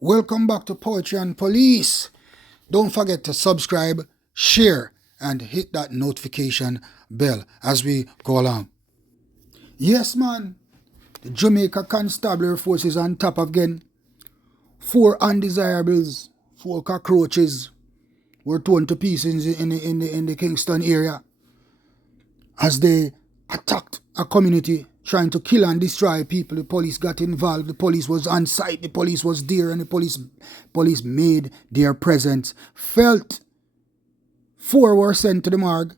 Welcome back to Poetry and Police. Don't forget to subscribe, share, and hit that notification bell as we go along. Yes, man. The Jamaica Constabulary Force is on top again. 4 undesirables, 4 cockroaches were torn to pieces in the Kingston area as they attacked a community trying to kill and destroy people. The police got involved. The police was on site. The police was there, and the police made their presence felt. 4 were sent to the morgue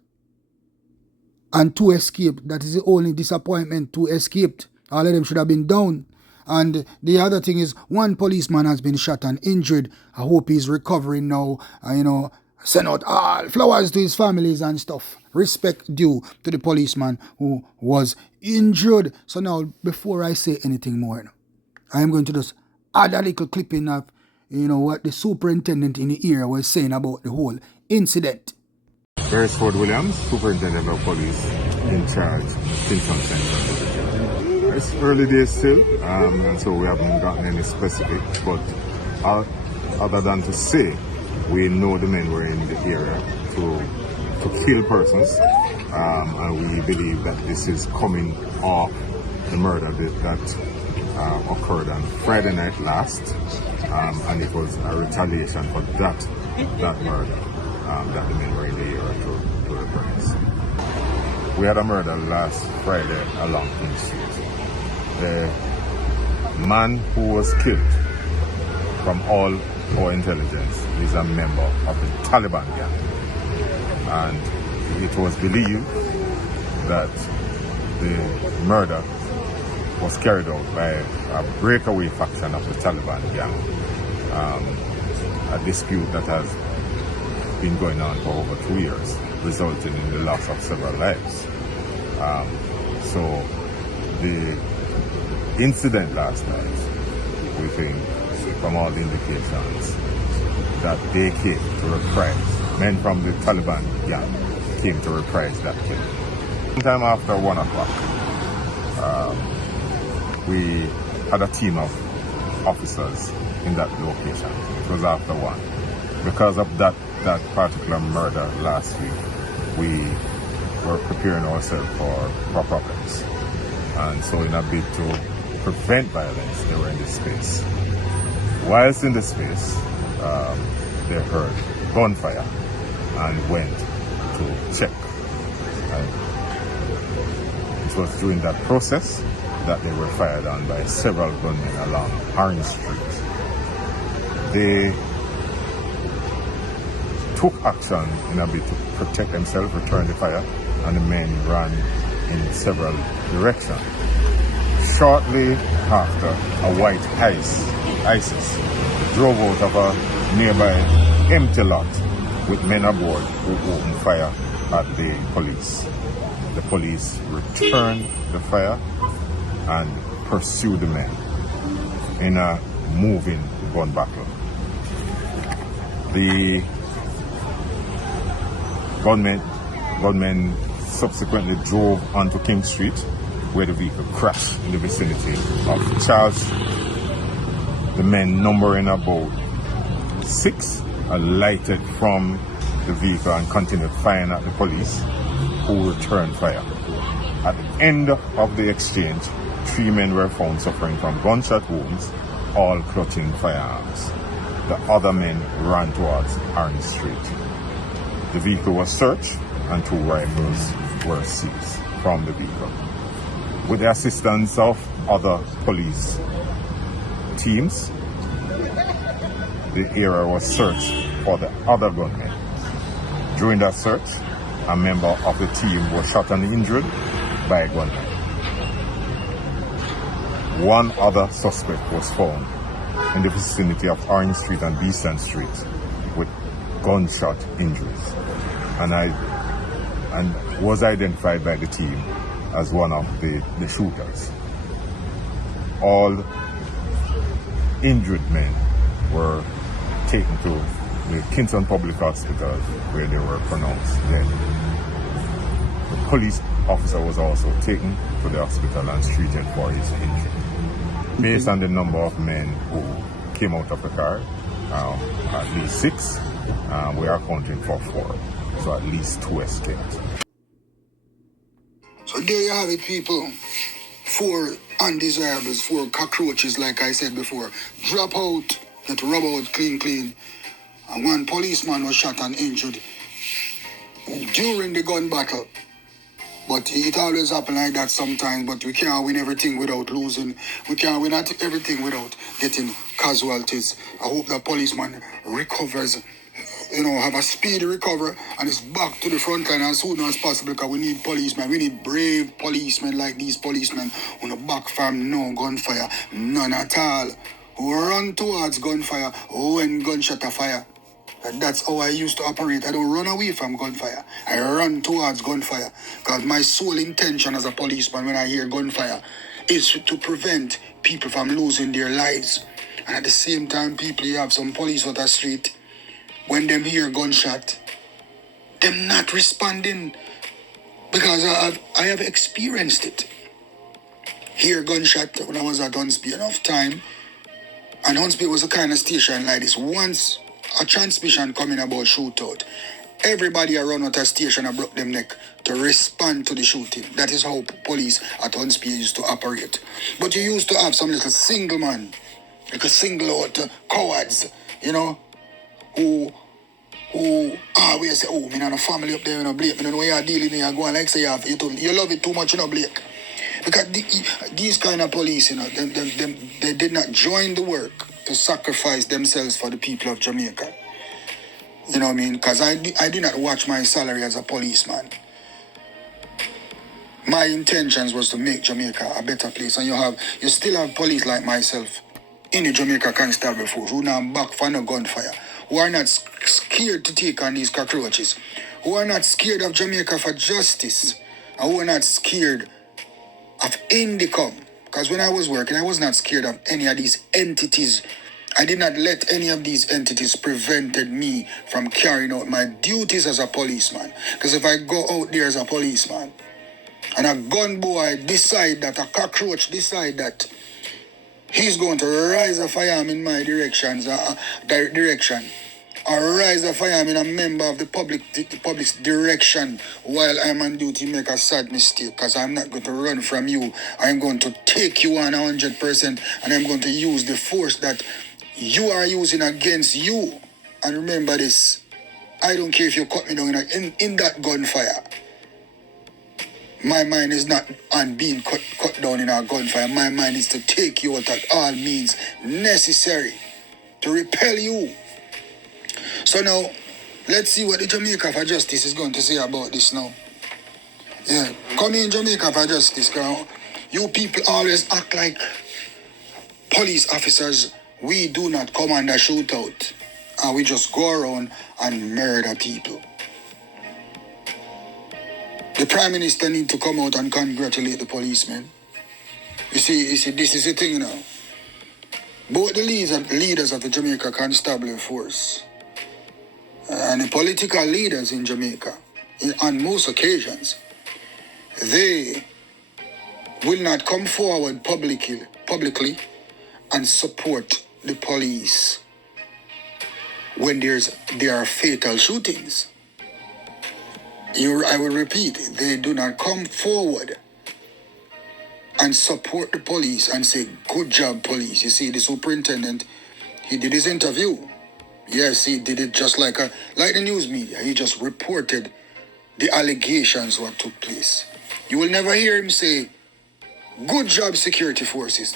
and 2 escaped. That is the only disappointment. 2 escaped. All of them should have been down. And the other thing is, 1 policeman has been shot and injured. I hope he's recovering now. Send out all flowers to his families and stuff. Respect due to the policeman who was injured. So now, before I say anything more, I am going to just add a little clipping of, what the superintendent in the area was saying about the whole incident. Beresford Williams, Superintendent of Police in charge, Kingston Central. It's early days still, and so we haven't gotten any specifics, but other than to say, we know the men were in the area to kill persons, and we believe that this is coming off the murder that occurred on Friday night last, and it was a retaliation for that murder that the men were in the area to reprise. We had a murder last Friday along King Street. The man who was killed, from all our intelligence, is a member of the Taliban gang, and it was believed that the murder was carried out by a breakaway faction of the Taliban gang, a dispute that has been going on for over 2 years, resulting in the loss of several lives. So the incident last night, we think, from all the indications, that they came to reprise, men from the Taliban gang came to reprise that killing. Sometime after 1 o'clock, we had a team of officers in that location. It was after 1. Because of that particular murder last week, we were preparing ourselves for problems. And so in a bid to prevent violence, they were in this space. Whilst in the space, they heard gunfire and went to check. And it was during that process that they were fired on by several gunmen along Orange Street. They took action in a bid to protect themselves, return the fire, and the men ran in several directions. Shortly after, a white ISIS drove out of a nearby empty lot with men aboard who opened fire at the police. The police returned the fire and pursued the men in a moving gun battle. The gunmen subsequently drove onto King Street, where the vehicle crashed in the vicinity of Charles. The men, numbering about 6, alighted from the vehicle and continued firing at the police, who returned fire. At the end of the exchange, 3 men were found suffering from gunshot wounds, all clutching firearms. The other men ran towards Orange Street. The vehicle was searched and 2 rifles were seized from the vehicle. With the assistance of other police teams, the area was searched for the other gunmen. During that search, a member of the team was shot and injured by a gunman. 1 other suspect was found in the vicinity of Orange Street and Beeston Street with gunshot injuries, and was identified by the team as one of the shooters. All injured men were taken to the Kingston Public Hospital, where they were pronounced dead. The police officer was also taken to the hospital and treated for his injury. Based on the number of men who came out of the car, at least 6. We are accounting for 4, so at least 2 escaped. So there you have it, people. 4 undesirables, 4 cockroaches, like I said before. Drop out, get rub out, clean. And 1 policeman was shot and injured during the gun battle. But it always happens like that sometimes, but we can't win everything without losing. We can't win everything without getting casualties. I hope the policeman recovers, have a speedy recovery and is back to the front line as soon as possible, because we need policemen. We need brave policemen like these policemen on the back from no gunfire, none at all. Who run towards gunfire when gunshot are fire. And that's how I used to operate. I don't run away from gunfire. I run towards gunfire. Because my sole intention as a policeman when I hear gunfire is to prevent people from losing their lives. And at the same time, people, you have some police out the street, when them hear gunshot, them not responding. Because I have experienced it. Hear gunshot when I was at Huntsby enough time. And Huntsby was a kind of station like this. Once a transmission coming about shootout, everybody around at a station and broke them neck to respond to the shooting. That is how police at Huntsby used to operate. But you used to have some little single man, like a single out cowards, who we say, me and a family up there, Blake, me know you're dealing here, go on like say you love it too much, Blake. Because these kind of police, they did not join the work to sacrifice themselves for the people of Jamaica. You know what I mean? Because I did not watch my salary as a policeman. My intentions was to make Jamaica a better place. And you still have police like myself in the Jamaica Constable Force who now back for no gunfire, who are not scared to take on these cockroaches, who are not scared of Jamaica for justice, and who are not scared of income. Because when I was working, I was not scared of any of these entities. I did not let any of these entities prevented me from carrying out my duties as a policeman. Because if I go out there as a policeman and a gun boy decide that, a cockroach decide that he's going to rise a firearm in my direction, or rise a firearm in a member of the public's direction while I'm on duty, make a sad mistake, because I'm not going to run from you. I'm going to take you on 100%, and I'm going to use the force that you are using against you. And remember this, I don't care if you cut me down in that gunfire. My mind is not on being cut down in our gunfire. My mind is to take you out at all means necessary to repel you. So now, let's see what the Jamaica for Justice is going to say about this now. Yeah, come in Jamaica for Justice, girl. You people always act like police officers. We do not come under shootout. And we just go around and murder people. The Prime Minister need to come out and congratulate the policemen. You see, this is the thing now. Both the leaders of the Jamaica Constabulary Force and the political leaders in Jamaica, on most occasions, they will not come forward publicly and support the police when there are fatal shootings. I will repeat, they do not come forward and support the police and say, good job, police. You see, the superintendent, he did his interview. Yes, he did it just like the news media. He just reported the allegations what took place. You will never hear him say, good job, security forces.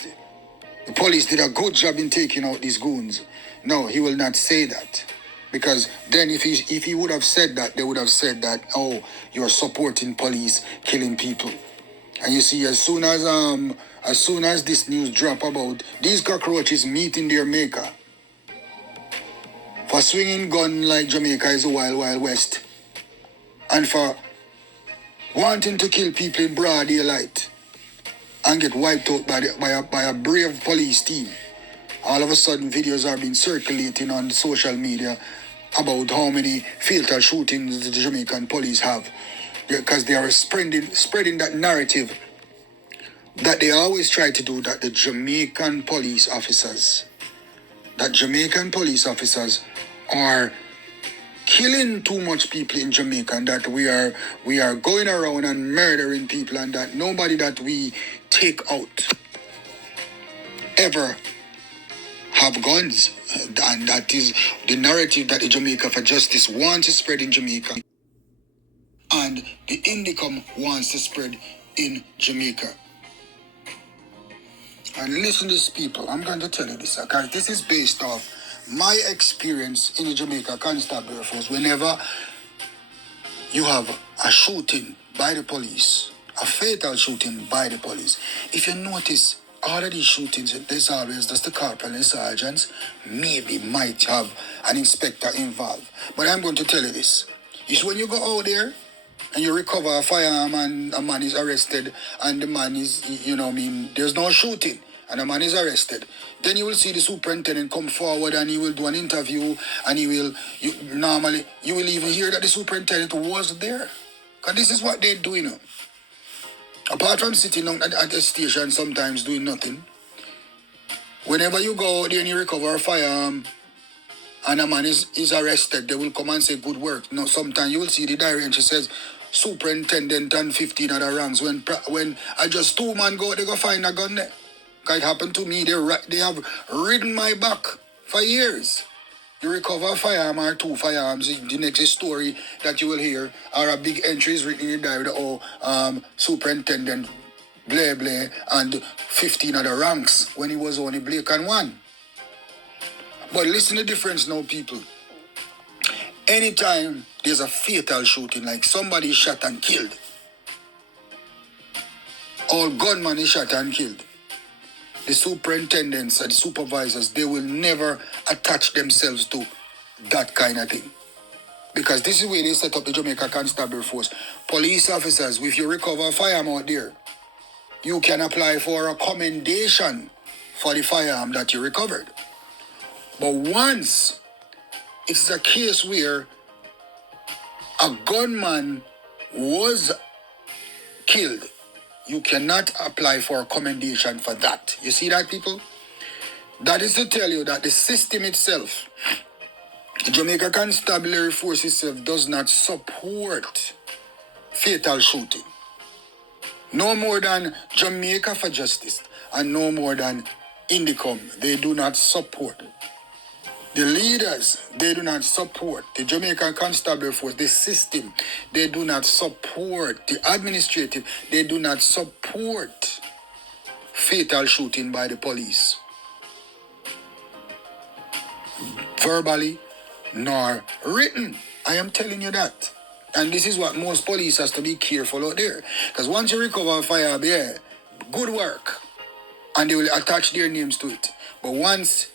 The police did a good job in taking out these goons. No, he will not say that. Because then if he would have said that, they would have said that, oh, you're supporting police killing people. And you see, as soon as this news drop about these cockroaches meeting their maker, for swinging gun like Jamaica is a wild, wild west, and for wanting to kill people in broad daylight and get wiped out by a brave police team, all of a sudden videos are being circulating on social media about how many fatal shootings the Jamaican police have, because they are spreading that narrative that they always try to do, that the Jamaican police officers that Jamaican police officers are killing too much people in Jamaica, and that we are going around and murdering people, and that nobody that we take out ever have guns. And that is the narrative that the Jamaica for Justice wants to spread in Jamaica, and the Indicom wants to spread in Jamaica. And listen to this, people, I'm going to tell you this, because this is based off my experience in the Jamaica Constabulary Force. Whenever you have a shooting by the police, a fatal shooting by the police, if you notice, all of these shootings, there's always just the corporal and the sergeants, maybe might have an inspector involved. But I'm going to tell you this. Is when you go out there and you recover a firearm and a man is arrested, and the man is, there's no shooting, and the man is arrested, then you will see the superintendent come forward and he will do an interview, and you will even hear that the superintendent was there. Because this is what they do, Apart from sitting down at the station sometimes doing nothing, whenever you go out there and you recover a firearm and a man is arrested, they will come and say good work. No, sometimes you will see the diary and she says superintendent and 15 other ranks. When I just 2 man go, they go find a gun there. Because it happened to me. They have ridden my back for years. You recover a firearm or 2 firearms, the next story that you will hear are a big entry is written in the diary, superintendent blah blah and 15 other ranks when he was only Blake and 1. But listen to the difference now, people. Anytime there's a fatal shooting, like somebody is shot and killed, or gunman is shot and killed, the superintendents and the supervisors, they will never attach themselves to that kind of thing. Because this is where they set up the Jamaica Constabulary Force. Police officers, if you recover a firearm out there, you can apply for a commendation for the firearm that you recovered. But once it's a case where a gunman was killed, you cannot apply for a commendation for that. You see that, people? That is to tell you that the system itself, the Jamaica Constabulary Force itself, does not support fatal shooting. No more than Jamaica for Justice and no more than Indicom. They do not support. The leaders, they do not support. The Jamaica Constabulary Force, the system, they do not support. The administrative, they do not support fatal shooting by the police. Verbally, nor written. I am telling you that. And this is what most police has to be careful out there. Because once you recover a firearm, yeah, good work. And they will attach their names to it. But once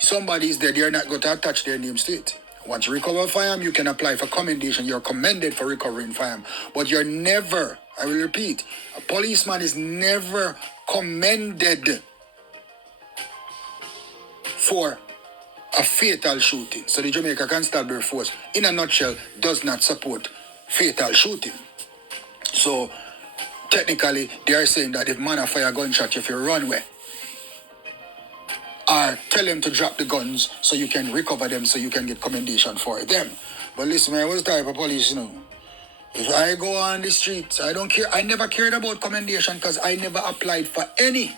somebody is there, they are not going to attach their names to it. Once you recover a firearm, you can apply for commendation. You're commended for recovering firearm. But you're never, I will repeat, a policeman is never commended for a fatal shooting. So the Jamaica Constabulary Force, in a nutshell, does not support fatal shooting. So technically, they are saying that if man fire a gunshot, if you run away, or tell them to drop the guns so you can recover them so you can get commendation for them. But listen, I was the type of police, If I go on the streets, I don't care. I never cared about commendation because I never applied for any.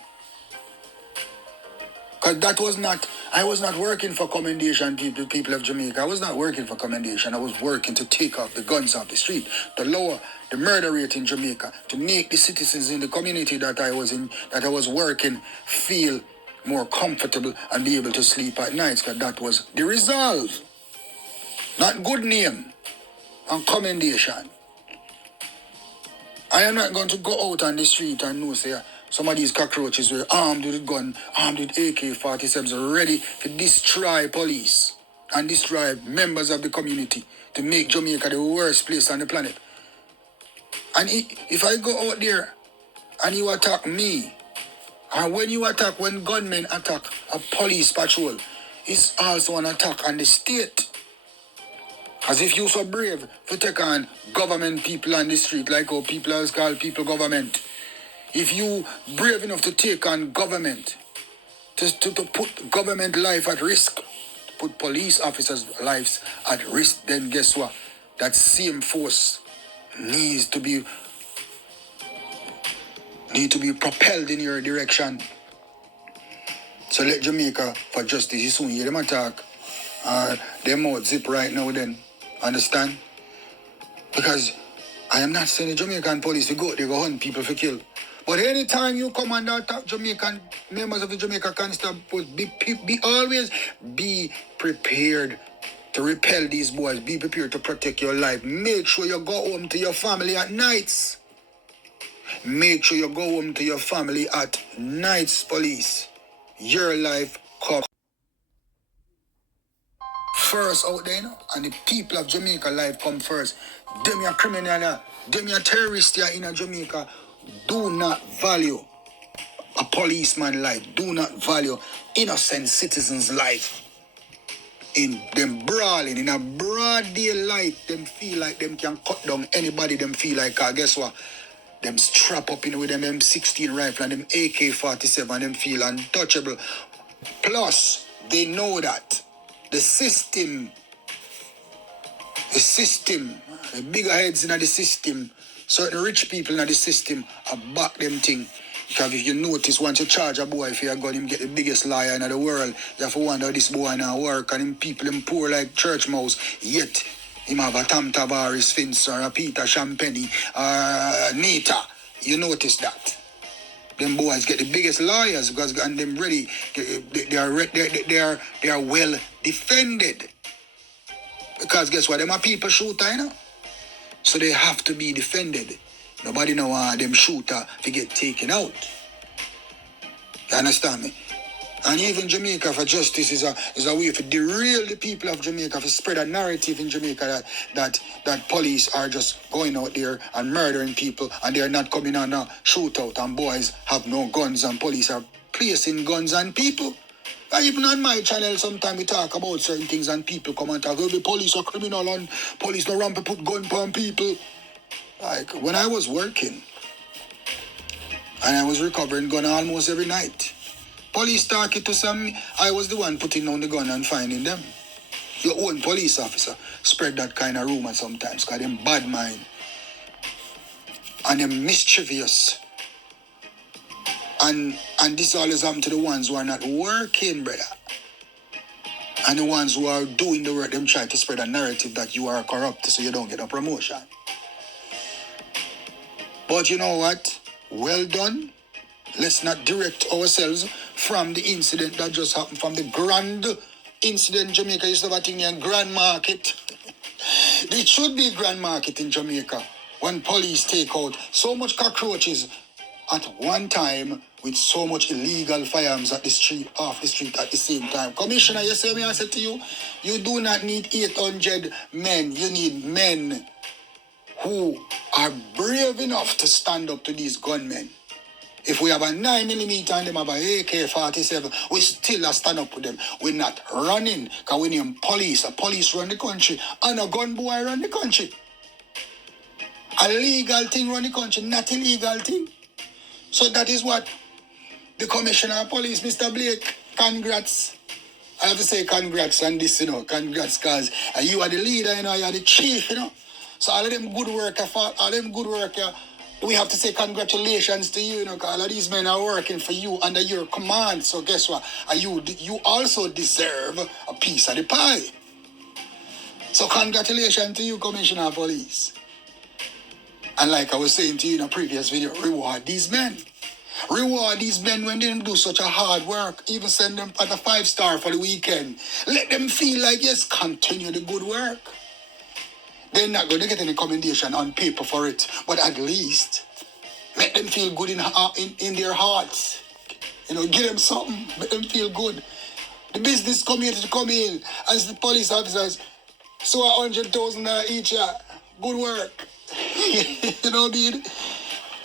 Because I was not working for commendation, people of Jamaica. I was not working for commendation. I was working to take off the guns off the street, to lower the murder rate in Jamaica, to make the citizens in the community that I was working, feel more comfortable and be able to sleep at nights, because that was the resolve. Not good name and commendation. I am not going to go out on the street and say some of these cockroaches were armed with a gun, armed with AK-47s, ready to destroy police and destroy members of the community to make Jamaica the worst place on the planet. And if I go out there and you attack me, and when gunmen attack a police patrol, it's also an attack on the state. As if you're so brave to take on government people on the street, like how people always call people government. If you brave enough to take on government, to put government life at risk, put police officers' lives at risk, then guess what? That same force needs to be propelled in your direction. So let Jamaica for justice, you soon hear them attack. Their mouth zip right now then. Understand? Because I am not saying the Jamaican police to go, they go hunt people for kill. But anytime you come and attack Jamaican members of the Jamaica Constable, always be prepared to repel these boys. Be prepared to protect your life. Make sure you go home to your family at nights. Make sure you go home to your family at nights, police. Your life comes first out there, you know? And the people of Jamaica life come first. Them your criminal, them your terrorists here in Jamaica do not value a policeman life, do not value innocent citizens' life. In them brawling, in a broad daylight, them feel like them can cut down anybody them feel like, guess what? Them strap up in with them M16 rifle and them AK-47, them feel untouchable. Plus, they know that the system, the bigger heads in the system, certain rich people in the system are back them thing. Because if you notice, once you charge a boy, if you got him get the biggest liar in the world, you have to wonder how this boy now work, and him people him poor like church mouse, yet him have a Tam Tavares Finch or a Peter Champagne or Nita. You notice that. Them boys get the biggest liars because and them ready, they are well defended. Because guess what? Them are people shooter, you know? So they have to be defended. Nobody know them shooter to get taken out. You understand me? And even Jamaica for justice is a way to derail the people of Jamaica, to spread a narrative in Jamaica that police are just going out there and murdering people and they are not coming on a shootout and boys have no guns and police are placing guns on people. And even on my channel, sometimes we talk about certain things and people come and talk, oh, the police are criminal and police no ramp put gun on people. Like, when I was working, and I was recovering gun almost every night, police talking to some, I was the one putting down the gun and finding them. Your own police officer spread that kind of rumor sometimes, because them bad mind. And them mischievous. And this always happens to the ones who are not working, brother. And the ones who are doing the work, them try to spread a narrative that you are corrupt so you don't get a promotion. But you know what? Well done. Let's not direct ourselves from the incident that just happened, from the grand incident Jamaica used to have a thing named Grand Market. There should be Grand Market in Jamaica when police take out so much cockroaches at one time with so much illegal firearms at the street, off the street at the same time. Commissioner, you see me, I said to you, you do not need 800 men. You need men who are brave enough to stand up to these gunmen. If we have a 9mm and them have a AK-47, we still stand up with them. We're not running, because we need police. A police run the country, and a gun boy run the country. A legal thing run the country, not illegal thing. So that is what the Commissioner of Police, Mr. Blake, congrats. I have to say congrats on this, congrats, because you are the leader, you are the chief, So all of them good work, we have to say congratulations to you, because all of these men are working for you under your command. So guess what? You also deserve a piece of the pie. So congratulations to you, Commissioner of Police. And like I was saying to you in a previous video, reward these men. Reward these men when they didn't do such a hard work. Even send them at a 5-star for the weekend. Let them feel like, yes, continue the good work. They're not going to get any commendation on paper for it, but at least let them feel good in their hearts. Give them something, make them feel good. The business community come in as the police officers, so $100,000 each year. Good work. You know what I mean?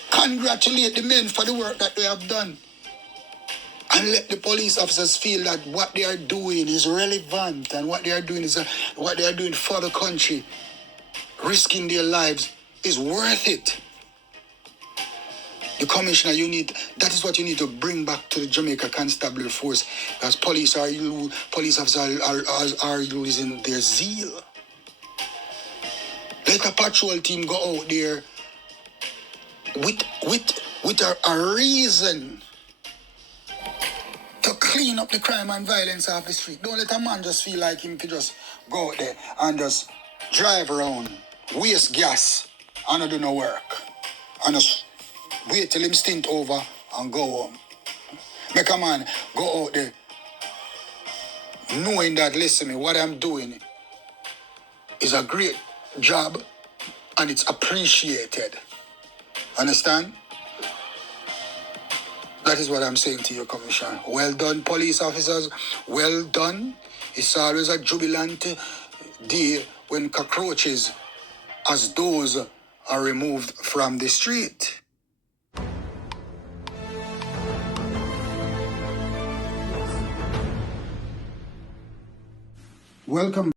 Congratulate the men for the work that they have done. And let the police officers feel that what they are doing is relevant and what they are doing is what they are doing for the country. Risking their lives is worth it. The commissioner, that is what you need to bring back to the Jamaica Constabulary Force, because police officers are losing their zeal. Let a patrol team go out there with a reason to clean up the crime and violence off the street. Don't let a man just feel like him to just go out there and just drive around, waste gas, and not do no work. And just wait till him stint over and go home. Make a man go out there knowing that, listen, me, what I'm doing is a great job and it's appreciated. Understand? That is what I'm saying to you, Commissioner. Well done, police officers. Well done. It's always a jubilant day when cockroaches as those are removed from the street. Welcome.